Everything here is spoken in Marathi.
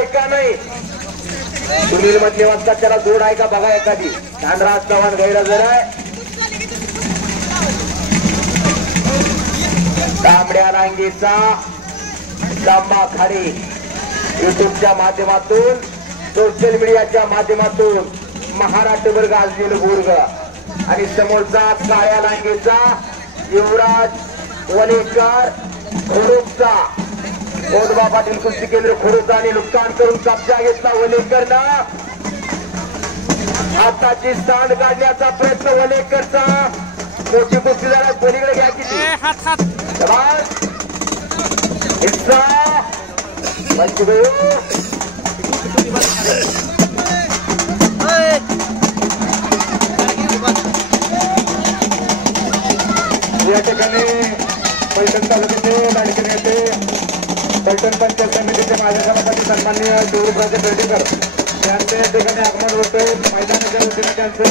आहे का नाही सुनील मधले वाजता त्याला जोड आहे का बघा एखादी धनराज चव्हाण गैरहजर आहे तांबड्या रांगेचा लांबा खाडी युट्यूबच्या माध्यमातून सोशल मीडियाच्या माध्यमातून महाराष्ट्रभर गाजलेलं बोर्ग आणि समोरचा काळ्या रांगेचा युवराज वलेकर खोडूपचा कोदबा पाटील कुस्ती केंद्र खोडूचा आणि नुकसान करून कब्जा घेतला वलेकरनं आताची स्टांड काढण्याचा प्रयत्न वलेकरचा मोठी कुस्ती झाला पलीकडे घ्या किती हिस्सा या ठिकाणी पैठण तालुक्याचे लाडके नेते पैठण पंचायत समितीचे माजी सभापती सन्माननीय शिवराज पेडणेकर यांचे ठिकाणी आगमन होते मैदानाच्या वतीने त्यांचे